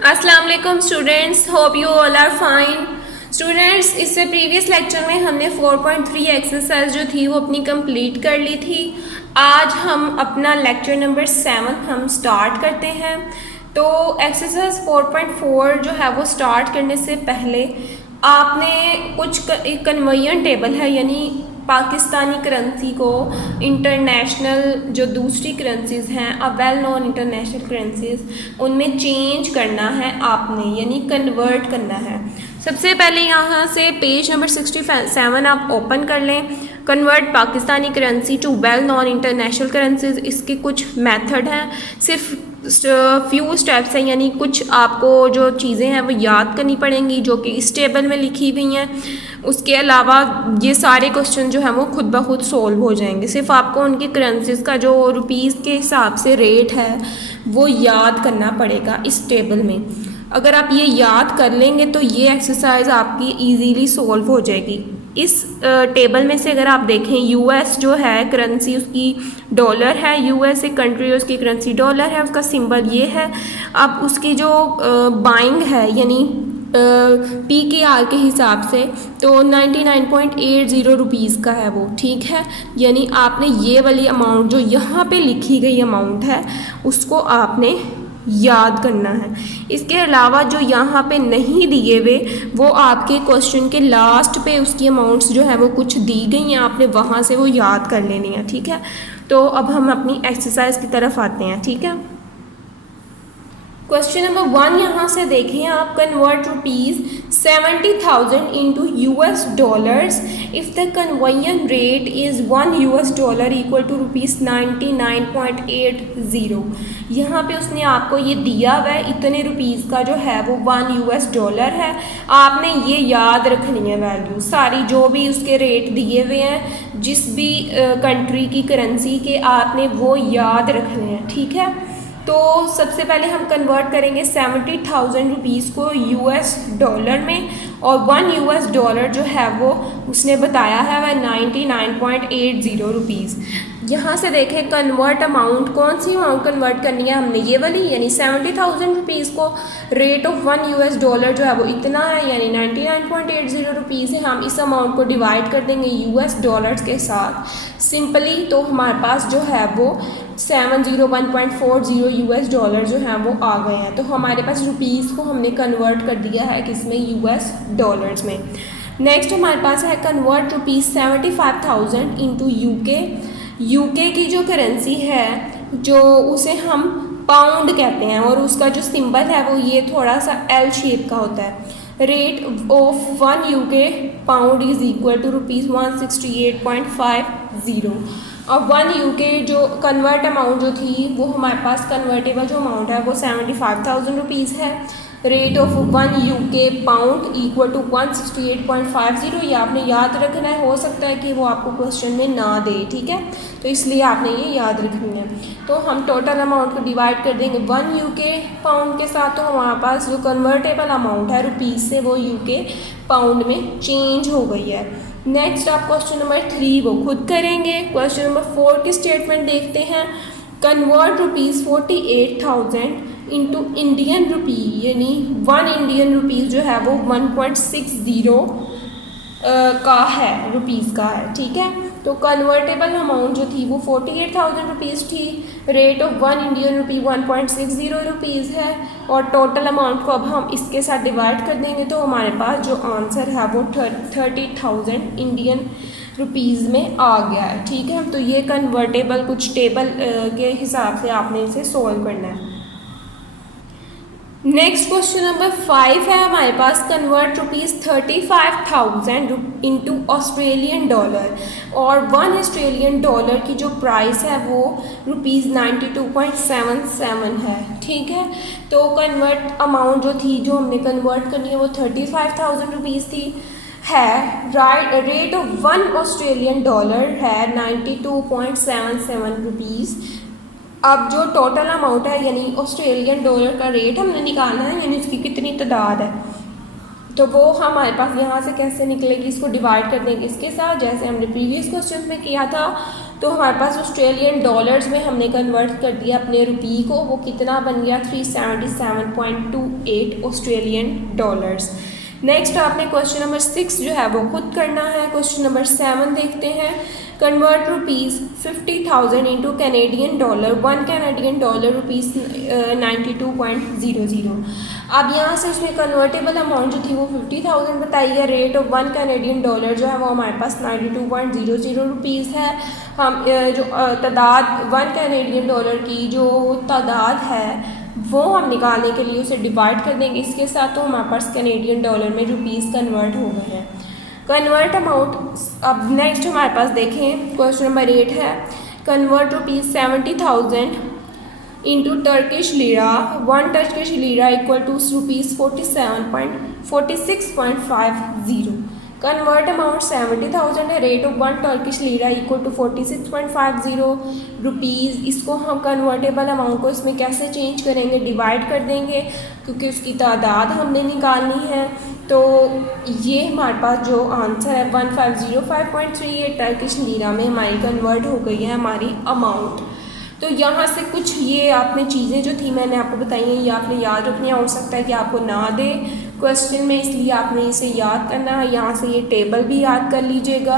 अस्सलाम वालेकुम students, hope you all are fine. Students, इससे प्रीवियस लेक्चर में हमने 4.3 एक्सरसाइज जो थी वो अपनी कंप्लीट कर ली थी। आज हम अपना लेक्चर नंबर 7 हम स्टार्ट करते हैं। तो एक्सरसाइज 4.4 जो है वो स्टार्ट करने से पहले आपने कुछ कन्वर्जन टेबल है, यानी पाकिस्तानी करेंसी को इंटरनेशनल जो दूसरी करेंसीज़ हैं, अब वेल नोन इंटरनेशनल करेंसीज़, उनमें चेंज करना है आपने, यानी कन्वर्ट करना है। सबसे पहले यहाँ से पेज नंबर 67 आप ओपन कर लें। Convert Pakistani currency to well known international currencies, इसके कुछ मेथड हैं, सिर्फ फ्यू स्टेप्स हैं, यानी कुछ आपको जो चीज़ें हैं वो याद करनी पड़ेंगी जो कि इस टेबल में लिखी हुई हैं। उसके अलावा ये सारे क्वेश्चन जो हैं वो खुद ब खुद सोल्व हो जाएंगे। सिर्फ आपको उनकी करेंसीज का जो रुपीज़ के हिसाब से रेट है वो याद करना पड़ेगा इस टेबल में। अगर आप ये याद कर लेंगे तो ये एक्सरसाइज आपकी इजीली सॉल्व हो जाएगी। इस टेबल में से अगर आप देखें, यूएस जो है करेंसी उसकी डॉलर है, यूएस एक कंट्री है उसकी करेंसी डॉलर है, उसका सिंबल ये है। अब उसकी जो बाइंग है यानी पी के आर के हिसाब से तो 99.80 रुपीज़ का है वो, ठीक है। यानी आपने ये वाली अमाउंट जो यहाँ पे लिखी गई अमाउंट है उसको आपने याद करना है। इसके अलावा जो यहाँ पे नहीं दिए हुए वो आपके क्वेश्चन के लास्ट पे उसकी अमाउंट्स जो है वो कुछ दी गई हैं, आपने वहाँ से वो याद कर लेनी है, ठीक है। तो अब हम अपनी एक्सरसाइज की तरफ आते हैं, ठीक है। क्वेश्चन नंबर 1 यहाँ से देखें आप, convert rupees 70,000 into US dollars if the conversion rate is 1 US dollar equal to rupees 99.80। यहाँ पे उसने आपको ये दिया हुआ है, इतने रुपीज़ का जो है वो 1 US डॉलर है। आपने ये याद रखनी है वैल्यू सारी, जो भी उसके रेट दिए हुए हैं जिस भी कंट्री की करेंसी के, आपने वो याद रखने हैं, ठीक है। तो सबसे पहले हम कन्वर्ट करेंगे 70,000 रुपीज़ को यूएस डॉलर में, और 1 US डॉलर जो है वो उसने बताया है वह 99.80 रुपीज़। यहाँ से देखें कन्वर्ट अमाउंट, कौन सी अमाउंट कन्वर्ट करनी है हमने, ये वाली, यानी 70,000 रुपीज़ को रेट ऑफ 1 US डॉलर जो है वो इतना है, यानी 99.80 रुपीज़ है। हम इस अमाउंट को डिवाइड कर देंगे US डॉलर्स के साथ सिंपली, तो हमारे पास जो है वो 701.40 US डॉलर जो हैं वो आ गए हैं। तो हमारे पास रुपीज़ को हमने कन्वर्ट कर दिया है किसमें, US डॉलर्स में। नेक्स्ट हमारे पास है कन्वर्ट रुपीज़ 75,000 इंटू यूके की जो करेंसी है जो उसे हम पाउंड कहते हैं, और उसका जो सिंबल है वो ये थोड़ा सा L शेप का होता है। Rate of 1 UK pound is equal to rupees 168.50। और 1 UK जो कन्वर्ट अमाउंट जो थी वो हमारे पास कन्वर्टेबल जो अमाउंट है वो 75,000 रुपीज़ है। Rate of 1 UK pound equal to 168.50। ये आपने याद रखना है, हो सकता है कि वो आपको क्वेश्चन में ना दे, ठीक है, तो इसलिए आपने ये याद रखनी है। तो हम टोटल अमाउंट को डिवाइड कर देंगे 1 UK पाउंड के साथ, तो हमारे पास जो कन्वर्टेबल अमाउंट है रुपीज़ से वो UK पाउंड में चेंज हो गई है। नेक्स्ट आप क्वेश्चन नंबर 3 वो खुद करेंगे। क्वेश्चन नंबर 4 की स्टेटमेंट देखते हैं, convert rupees 48,000 into Indian rupee, यानी 1 इंडियन रुपीज़ जो है वो 1.60 का है, रुपीज़ का है, ठीक है। तो कन्वर्टेबल अमाउंट जो थी वो 48,000 रुपीज़ थी। Rate of 1 Indian rupee 1.60 rupees है, और टोटल अमाउंट को अब हम इसके साथ डिवाइड कर देंगे तो हमारे पास जो आंसर है वो 30,000 इंडियन रुपीज़ में आ गया है, ठीक है। तो ये कन्वर्टेबल कुछ टेबल के हिसाब से आपने इसे सोल्व करना है। नेक्स्ट क्वेश्चन नंबर 5 है हमारे पास, convert rupees 35,000 into Australian dollar, और 1 ऑस्ट्रेलियन डॉलर की जो प्राइस है वो रुपीज़ 92.77 है, ठीक है। तो कन्वर्ट अमाउंट जो थी जो हमने कन्वर्ट करनी है वो 35,000 रुपीज़ थी है। रेट ऑफ 1 ऑस्ट्रेलियन डॉलर है 92.77 रुपीज़। अब जो टोटल अमाउंट है यानी ऑस्ट्रेलियन डॉलर का रेट हमने निकालना है, यानी इसकी कितनी तादाद है, तो वो हमारे पास यहाँ से कैसे निकलेगी, इसको डिवाइड कर देंगे इसके साथ, जैसे हमने प्रीवियस क्वेश्चन में किया था। तो हमारे पास ऑस्ट्रेलियन डॉलर्स में हमने कन्वर्ट कर दिया अपने रुपी को, वो कितना बन गया 377.28 ऑस्ट्रेलियन डॉलर्स। नेक्स्ट आपने क्वेश्चन नंबर 6 जो है वो खुद करना है। क्वेश्चन नंबर 7 देखते हैं। Convert rupees 50,000 into Canadian dollar, 1 Canadian dollar rupees 92.00। अब यहाँ से उसमें कन्वर्टेबल अमाउंट जो थी वो 50,000 बताई है। रेट ऑफ 1 कैनेडियन डॉलर जो है वो हमारे पास 92.00 रुपीज़ है। हम जो तादाद 1 कैनेडियन डॉलर की जो तादाद है वो हम निकालने के लिए उसे डिवाइड कर देंगे इसके साथ, तो हमारे पास कैनेडियन डॉलर में रुपीज़ कन्वर्ट हो गए हैं। कन्वर्ट अमाउंट अब नेक्स्ट हमारे पास देखें, क्वेश्चन नंबर 8 है। Convert rupees 70,000 into Turkish lira, 1 Turkish lira equal to rupees 46.50। Convert amount 70,000 है। Rate of 1 Turkish lira equal to 46.50 rupees. इसको हम कन्वर्टेबल अमाउंट को इसमें कैसे चेंज करेंगे, डिवाइड कर देंगे क्योंकि उसकी तादाद हमने निकालनी है। तो ये हमारे पास जो आंसर है 1505.38 टर्किश लीरा में हमारी कन्वर्ट हो गई है हमारी अमाउंट। तो यहाँ से कुछ ये आपने चीज़ें जो थी मैंने आपको बताई हैं ये आपने याद रखनी है। हो सकता है कि आपको ना दे क्वेश्चन में, इसलिए आपने इसे याद करना है। यहाँ से ये टेबल भी याद कर लीजिएगा।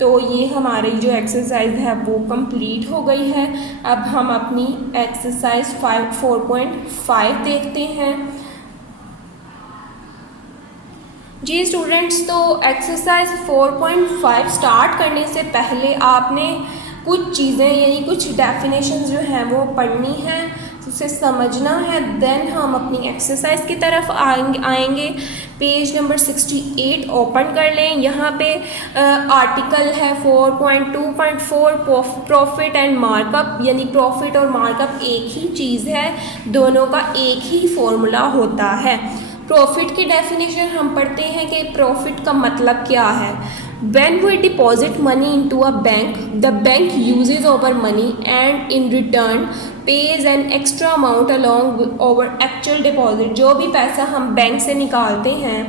तो ये हमारी जो एक्सरसाइज है वो कंप्लीट हो गई है। अब हम अपनी एक्सरसाइज 4.5 देखते हैं। जी स्टूडेंट्स, तो एक्सरसाइज 4.5 स्टार्ट करने से पहले आपने कुछ चीज़ें यानी कुछ डेफिनेशंस जो हैं वो पढ़नी है, उसे समझना है। देन हम अपनी एक्सरसाइज की तरफ आएंगे। पेज नंबर 68 ओपन कर लें। यहाँ पे आर्टिकल है 4.2.4 प्रॉफिट एंड मार्कअप, यानी प्रॉफिट और मार्कअप एक ही चीज़ है, दोनों का एक ही फॉर्मूला होता है। प्रॉफिट की डेफिनेशन हम पढ़ते हैं कि प्रॉफिट का मतलब क्या है। When we deposit money into a bank, the bank uses our money and in return pays an extra amount along with our actual deposit। जो भी पैसा हम बैंक से निकालते हैं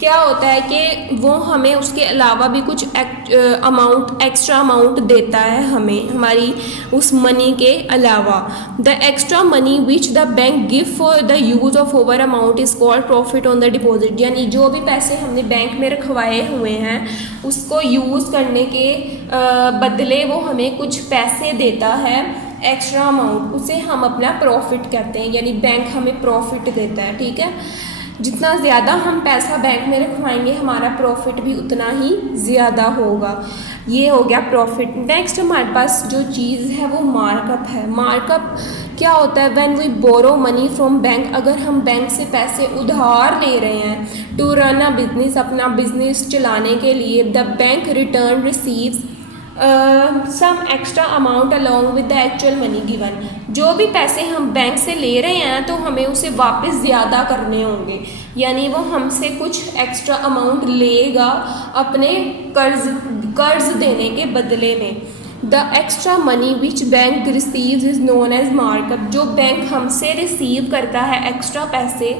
क्या होता है कि वो हमें उसके अलावा भी कुछ एक्स्ट्रा अमाउंट देता है हमें, हमारी उस मनी के अलावा। The extra money which the bank give for the use of over amount is called profit on the deposit. यानी जो भी पैसे हमने बैंक में रखवाए हुए हैं उसको यूज़ करने के बदले वो हमें कुछ पैसे देता है एक्स्ट्रा अमाउंट, उसे हम अपना प्रॉफिट कहते हैं। यानी बैंक हमें प्रॉफिट देता है, ठीक है। जितना ज़्यादा हम पैसा बैंक में रखवाएंगे हमारा प्रॉफिट भी उतना ही ज़्यादा होगा। ये हो गया प्रॉफिट। नेक्स्ट हमारे पास जो चीज़ है वो मार्कअप है। मार्कअप क्या होता है? When we borrow money from bank, अगर हम बैंक से पैसे उधार ले रहे हैं टू रन अ बिजनेस, अपना बिजनेस चलाने के लिए, the bank return receives some extra amount along with the actual money given. जो भी पैसे हम बैंक से ले रहे हैं तो हमें उसे वापस ज़्यादा करने होंगे, यानी वो हमसे कुछ एक्स्ट्रा अमाउंट लेगा अपने कर्ज देने के बदले में। The extra money which bank receives is known as markup. जो बैंक हमसे रिसीव करता है एक्स्ट्रा पैसे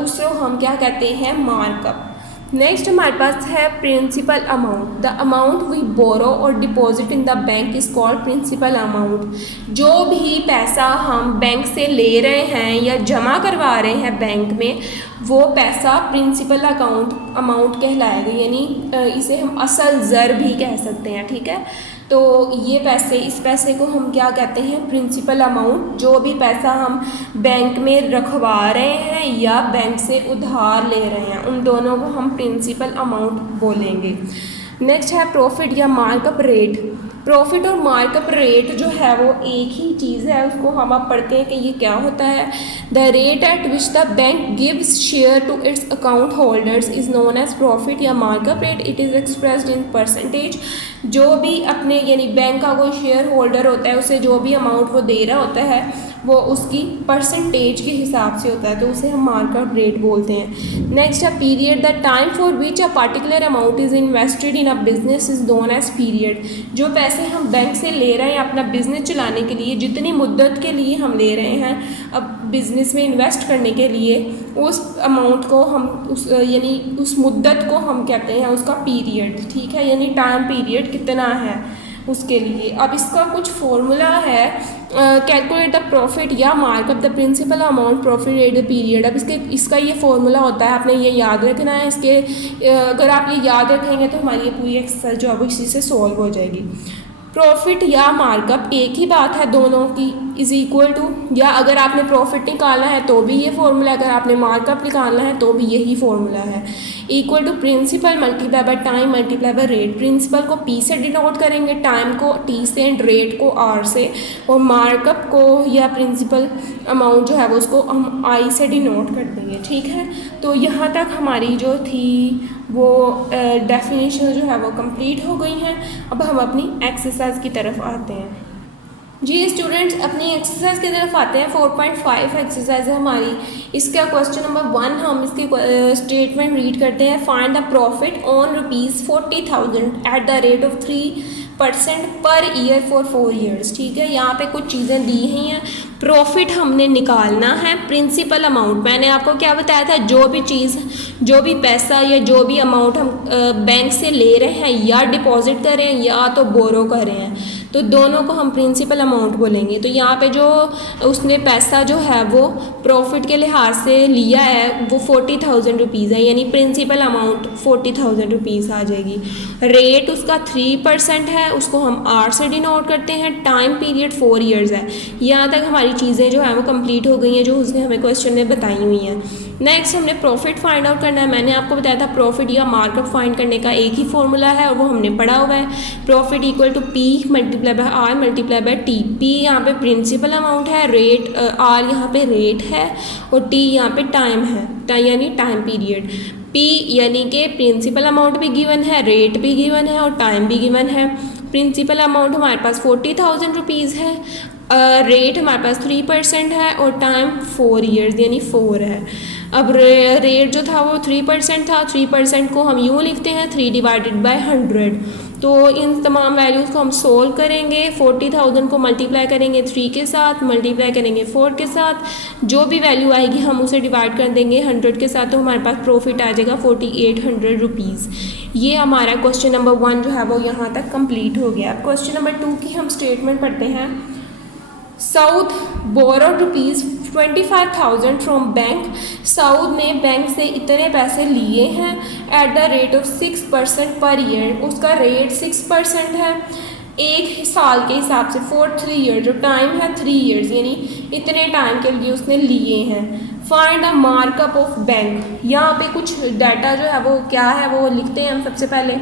उसको हम क्या कहते हैं? मार्कअप। नेक्स्ट हमारे पास है principal amount. The amount we borrow or deposit in the bank is called principal amount. जो भी पैसा हम बैंक से ले रहे हैं या जमा करवा रहे हैं बैंक में वो पैसा प्रिंसिपल अमाउंट कहलाएगा, यानी इसे हम असल ज़र भी कह सकते हैं, ठीक है। तो ये पैसे, इस पैसे को हम क्या कहते हैं? Principal amount. जो भी पैसा हम बैंक में रखवा रहे हैं या बैंक से उधार ले रहे हैं उन दोनों को हम प्रिंसिपल अमाउंट बोलेंगे। नेक्स्ट है प्रॉफिट या मार्कअप रेट। प्रॉफिट और मार्कअप रेट जो है वो एक ही चीज़ है, उसको हम अब पढ़ते हैं कि ये क्या होता है। The rate at which the bank gives share to its account holders is known as profit या markup rate. It is expressed in percentage. जो भी अपने यानी बैंक का कोई शेयर होल्डर होता है उसे जो भी अमाउंट वो दे रहा होता है वो उसकी परसेंटेज के हिसाब से होता है, तो उसे हम मार्कअप रेट बोलते हैं। नेक्स्ट है period. The time for which a particular amount is invested in a business is known as period. जो पैसे हम बैंक से ले रहे हैं अपना बिजनेस चलाने के लिए, जितनी मुद्दत के लिए हम ले रहे हैं अब बिजनेस में इन्वेस्ट करने के लिए, उस अमाउंट को हम उस मुद्दत को हम कहते हैं उसका पीरियड, ठीक है। यानी टाइम पीरियड कितना है उसके लिए। अब इसका कुछ फॉर्मूला है, कैलकुलेट द प्रॉफिट या markup the principal amount profit at the period. अब इसका ये फॉर्मूला होता है, आपने ये याद रखना है। इसके अगर आप ये याद रखेंगे तो हमारी ये पूरी एक्सरसाइज जो है वो इसी से सॉल्व हो जाएगी। प्रॉफिट या मार्कअप एक ही बात है दोनों की, इज़ इक्वल टू, या अगर आपने प्रॉफिट निकालना है तो भी ये फॉर्मूला है, अगर आपने मार्कअप निकालना है तो भी यही फॉर्मूला है। Equal to principal multiply by time multiply by rate. Principal को पी से डिनोट करेंगे, टाइम को टी से एंड रेट को आर से, और मार्कअप को या प्रिंसिपल अमाउंट जो है वो उसको हम आई से डिनोट कर देंगे। ठीक है, तो यहाँ तक हमारी जो थी वो डेफिनेशन जो है वो कंप्लीट हो गई हैं। अब हम अपनी एक्सरसाइज की तरफ आते हैं। जी स्टूडेंट्स, अपनी एक्सरसाइज की तरफ आते हैं। 4.5 एक्सरसाइज है हमारी। इसका क्वेश्चन नंबर 1 हम इसके स्टेटमेंट रीड करते हैं। Find the profit on ₹40,000 at the rate of 3% per year for 4 years. ठीक है, यहाँ पे कुछ चीज़ें दी हुई हैं। प्रॉफिट हमने निकालना है, प्रिंसिपल अमाउंट मैंने आपको क्या बताया था, जो भी चीज़, जो भी पैसा या जो भी अमाउंट हम बैंक से ले रहे हैं या डिपॉजिट कर रहे हैं या तो बोरो कर रहे हैं, तो दोनों को हम प्रिंसिपल अमाउंट बोलेंगे। तो यहाँ पे जो उसने पैसा जो है वो प्रॉफिट के लिहाज से लिया है वो 40,000 रुपीज़ है, यानी प्रिंसिपल अमाउंट 40,000 रुपीज़ आ जाएगी। रेट उसका 3% है, उसको हम आर से डिनोट करते हैं। टाइम पीरियड 4 ईयर्स है। यहाँ तक हमारी चीज़ें जो हैं वो कंप्लीट हो गई हैं जो उसने हमें क्वेश्चन में बताई हुई हैं। नेक्स्ट हमने प्रॉफिट फाइंड आउट करना है। मैंने आपको बताया था प्रॉफिट या मार्कअप फाइंड करने का एक ही फॉर्मूला है और वो हमने पढ़ा हुआ है। Profit equal to P multiply by R multiply by T. P यहाँ पे प्रिंसिपल अमाउंट है, रेट आर यहाँ पे रेट है, और टी यहाँ पे टाइम है, यानी टाइम पीरियड। पी यानी कि प्रिंसिपल अमाउंट भी गिवन है, रेट भी गिवन है और टाइम भी गिवन है। प्रिंसिपल अमाउंट हमारे पास 40,000 रुपीज़ है, रेट हमारे पास 3% है और टाइम 4 ईयर्स यानी 4 है। अब रेट जो था वो 3% था, 3% को हम यूँ लिखते हैं 3 डिवाइडेड बाय 100। तो इन तमाम वैल्यूज़ को हम सोल्व करेंगे। 40,000 को मल्टीप्लाई करेंगे 3 के साथ, मल्टीप्लाई करेंगे 4 के साथ, जो भी वैल्यू आएगी हम उसे डिवाइड कर देंगे 100 के साथ, तो हमारे पास प्रॉफिट आ जाएगा 4,800 रुपीज़। ये हमारा क्वेश्चन नंबर 1 जो है वो यहाँ तक कंप्लीट हो गया। अब क्वेश्चन नंबर 2 की हम स्टेटमेंट पढ़ते हैं। South borrowed ₹25,000 from bank. South ने बैंक से इतने पैसे लिए हैं at the rate of 6% per year. उसका रेट 6% है, एक साल के हिसाब से फॉर 3 ईयर, जो टाइम है 3 ईयर्स, यानी इतने टाइम के लिए उसने लिए हैं। Find the markup of bank. यहाँ पे कुछ डाटा जो है वो क्या है वो लिखते हैं हम सबसे पहले।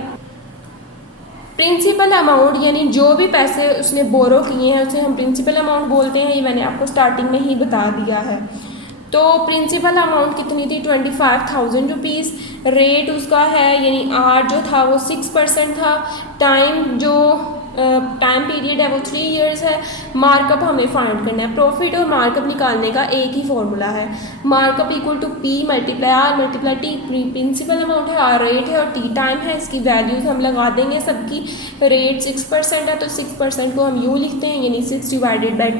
प्रिंसिपल अमाउंट यानी जो भी पैसे उसने बोरो किए हैं उसे हम प्रिंसिपल अमाउंट बोलते हैं, ये मैंने आपको स्टार्टिंग में ही बता दिया है। तो प्रिंसिपल अमाउंट कितनी थी 25,000 रुपीज़। रेट उसका है यानी आर जो था वो 6% था। टाइम जो टाइम पीरियड है वो 3 ईयर्स है। मार्कअप हमें फाइंड करना है। प्रॉफिट और मार्कअप निकालने का एक ही फॉर्मूला है, markup equal to P multiply R multiply T. Principal amount है, आर रेट है और टी टाइम है। इसकी वैल्यूज़ हम लगा देंगे सबकी। रेट 6% है तो 6% को हम यूँ लिखते हैं यानी 6 डिवाइडेड बाई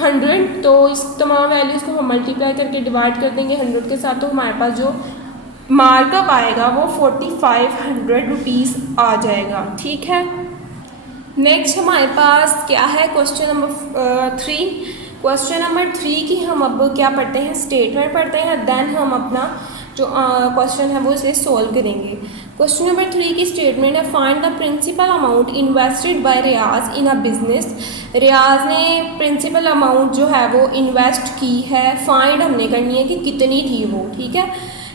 100। तो इस तमाम वैल्यूज़ को हम मल्टीप्लाई करके डिवाइड कर देंगे 100 के साथ, तो हमारे पास जो मार्कअप आएगा वो 4,500 रुपीज़ आ जाएगा। ठीक है, नेक्स्ट हमारे पास क्या है क्वेश्चन नंबर 3। क्वेश्चन नंबर 3 की हम अब क्या पढ़ते हैं, स्टेटमेंट पढ़ते हैं, देन हम अपना जो क्वेश्चन है वो इसे सॉल्व करेंगे। क्वेश्चन नंबर 3 की स्टेटमेंट है। Find the principal amount invested by Riaz in a business. Riaz ने प्रिंसिपल अमाउंट जो है वो इन्वेस्ट की है, फाइंड हमने करनी है कि कितनी थी वो। ठीक है,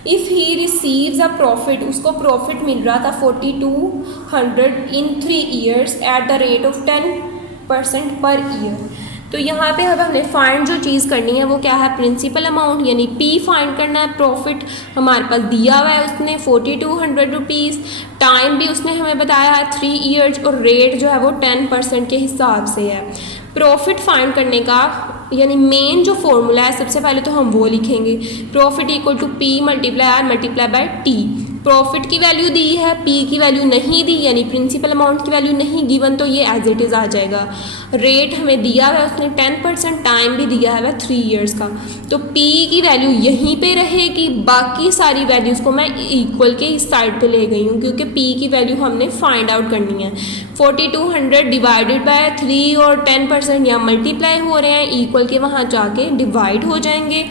if he receives a profit, उसको प्रॉफिट मिल रहा था 4,200 इन 3 years at the rate of 10% per year. तो यहाँ पे अब हमने फाइंड जो चीज़ करनी है वो क्या है, प्रिंसिपल अमाउंट यानी पी फाइंड करना है। प्रॉफिट हमारे पास दिया हुआ है उसने 4,200 रुपीज़। टाइम भी उसने हमें बताया है 3 ईयर्स और रेट जो है वो 10% के हिसाब से है। प्रॉफिट फाइंड करने का यानी मेन जो फॉर्मूला है सबसे पहले तो हम वो लिखेंगे, profit equal to P multiply R multiply by T. Profit की वैल्यू दी है, पी की वैल्यू नहीं दी, यानी प्रिंसिपल अमाउंट की वैल्यू नहीं गिवन, तो ये एज इट इज़ आ जाएगा। रेट हमें दिया हुआ है उसने 10%, टाइम भी दिया है 3 ईयर्स का, तो पी की वैल्यू यहीं पे रहेगी। बाकी सारी वैल्यूज़ को मैं इक्वल के इस साइड पे ले गई हूँ, क्योंकि पी की वैल्यू हमने फाइंड आउट करनी है। 4200 डिवाइडेड बाय 3 और 10% यहाँ मल्टीप्लाई हो रहे हैं, इक्वल के वहाँ जाके डिवाइड हो जाएंगे।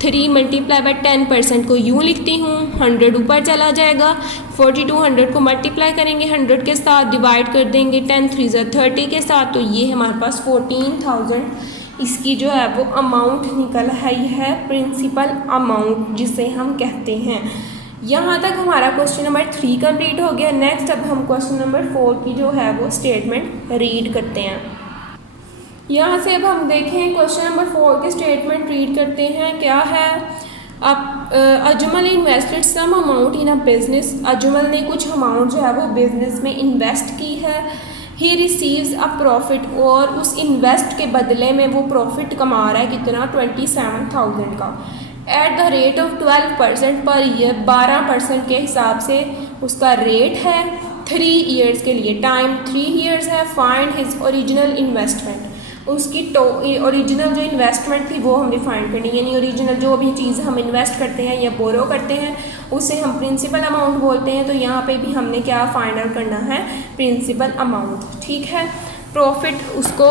3 मल्टीप्लाई बाय 10% को यूँ लिखती हूँ, 100 ऊपर चला जाएगा। 4200 को मल्टीप्लाई करेंगे 100 के साथ, डिवाइड कर देंगे 10 3 30 के साथ, तो ये हमारे पास 14,000 इसकी जो है वो अमाउंट निकल आई है, प्रिंसिपल अमाउंट जिसे हम कहते हैं। यहाँ तक हमारा क्वेश्चन नंबर 3 कंप्लीट हो गया। नेक्स्ट अब हम क्वेश्चन नंबर 4 की जो है वो स्टेटमेंट रीड करते हैं। यहाँ से अब हम देखें क्वेश्चन नंबर 4 की स्टेटमेंट रीड करते हैं। क्या है, अब Ajmal invested some amount in a business, Ajmal ने कुछ अमाउंट जो है वो बिजनेस में इन्वेस्ट की है। ही रिसीव्स अ प्रॉफिट, और उस इन्वेस्ट के बदले में वो प्रॉफिट कमा रहा है कितना, 27,000 का, at the rate of 12% per year, 12% के हिसाब से उसका रेट है। 3 ईयर्स के लिए, टाइम 3 ईयर्स है। फाइंड हिज ओरिजिनल इन्वेस्टमेंट, उसकी ओरिजिनल जो इन्वेस्टमेंट थी वो हमने फाइंड करनी है, यानी ओरिजिनल जो भी चीज़ हम इन्वेस्ट करते हैं या बोरो करते हैं उसे हम प्रिंसिपल अमाउंट बोलते हैं। तो यहाँ पे भी हमने क्या फाइंड आउट करना है, प्रिंसिपल अमाउंट। ठीक है, प्रॉफिट उसको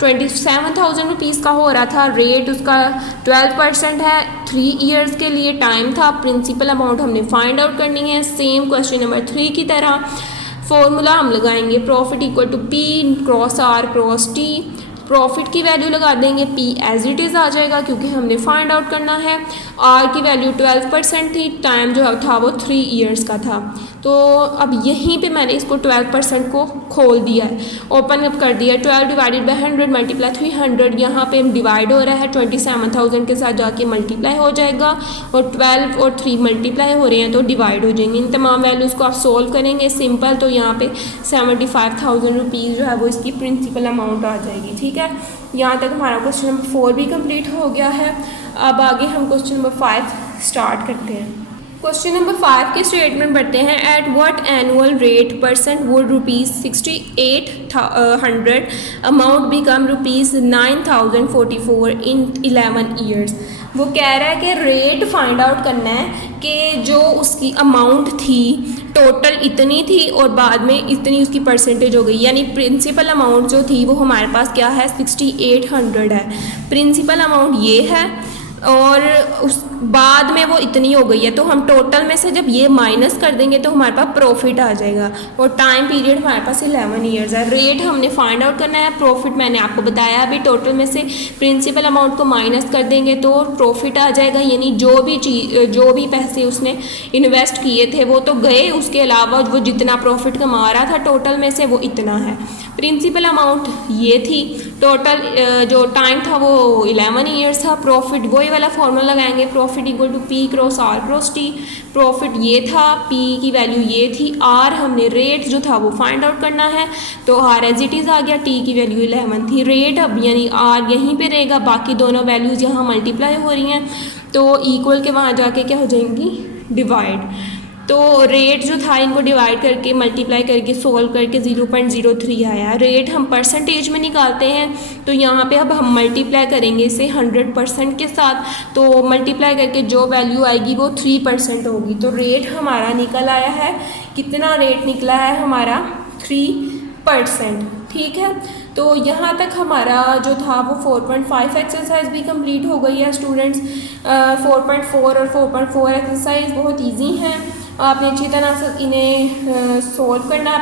27,000 रुपीज़ का हो रहा था, रेट उसका 12% है, 3 ईयर्स के लिए टाइम था। प्रिंसिपल अमाउंट हमने फाइंड आउट करनी है, सेम क्वेश्चन नंबर 3 की तरह। फॉर्मूला हम लगाएंगे, profit equal to P cross R cross T. Profit की वैल्यू लगा देंगे, पी एज इट इज़ आ जाएगा क्योंकि हमने फाइंड आउट करना है। आर की वैल्यू 12% थी, टाइम जो था वो 3 ईयर्स का था। तो अब यहीं पे मैंने इसको 12% को खोल दिया है, ओपन अप कर दिया। 12 डिवाइडेड बाई 100 मल्टीप्लाई 300, यहाँ पे डिवाइड हो रहा है 27,000 के साथ जाके मल्टीप्लाई हो जाएगा, और 12 और 3 मल्टीप्लाई हो रहे हैं तो डिवाइड हो जाएंगे। इन तमाम वैल्यूज़ को आप सोल्व करेंगे सिंपल, तो यहाँ पे 75,000 रुपीज़ जो है वो इसकी प्रिंसिपल अमाउंट आ जाएगी। ठीक है, यहाँ तक हमारा क्वेश्चन नंबर 4 भी कंप्लीट हो गया है। अब आगे हम क्वेश्चन नंबर 5 स्टार्ट करते हैं। क्वेश्चन नंबर 5 के स्टेटमेंट पढ़ते हैं। At what annual rate percent would ₹6800 amount become ₹9,044 in 11 years. वो कह रहा है कि रेट फाइंड आउट करना है कि जो उसकी अमाउंट थी टोटल इतनी थी और बाद में इतनी उसकी परसेंटेज हो गई, यानी प्रिंसिपल अमाउंट जो थी वो हमारे पास क्या है, 6800 है। प्रिंसिपल अमाउंट ये है और उस बाद में वो इतनी हो गई है, तो हम टोटल में से जब ये माइनस कर देंगे तो हमारे पास प्रॉफिट आ जाएगा, और टाइम पीरियड हमारे पास 11 ईयर्स है। रेट हमने फाइंड आउट करना है, प्रॉफिट मैंने आपको बताया अभी, टोटल में से प्रिंसिपल अमाउंट को माइनस कर देंगे तो प्रॉफिट आ जाएगा, यानी जो भी पैसे उसने इन्वेस्ट किए थे वो तो गए, उसके अलावा वो जितना प्रॉफिट कमा रहा था टोटल में से वो इतना है। प्रिंसिपल अमाउंट ये थी, टोटल जो टाइम था वो 11 ईयर्स था। प्रॉफिट वही वाला फॉर्मूला लगाएंगे, profit equal to P cross R cross T. Profit ये था, पी की वैल्यू ये थी, आर हमने रेट जो था वो फाइंड आउट करना है, तो आर एज इट इज़ आ गया, टी की वैल्यू 11 थी। रेट अब यानी आर यहीं पे रहेगा, बाकी दोनों वैल्यूज़ यहाँ मल्टीप्लाई हो रही हैं तो इक्वल के वहाँ जाके क्या हो जाएंगी, डिवाइड। तो रेट जो था इनको डिवाइड करके मल्टीप्लाई करके सोल्व करके 0.03 आया। रेट हम परसेंटेज में निकालते हैं, तो यहाँ पे अब हम मल्टीप्लाई करेंगे इसे 100% के साथ, तो मल्टीप्लाई करके जो वैल्यू आएगी वो 3% होगी। तो रेट हमारा निकल आया है, कितना रेट निकला है हमारा, 3%। ठीक है, तो यहाँ तक हमारा जो था वो 4.5 एक्सरसाइज भी कंप्लीट हो गई है स्टूडेंट्स। 4.4 और 4.4 एक्सरसाइज बहुत इजी हैं, आपने अच्छी तरह से इन्हें सोल्व करना।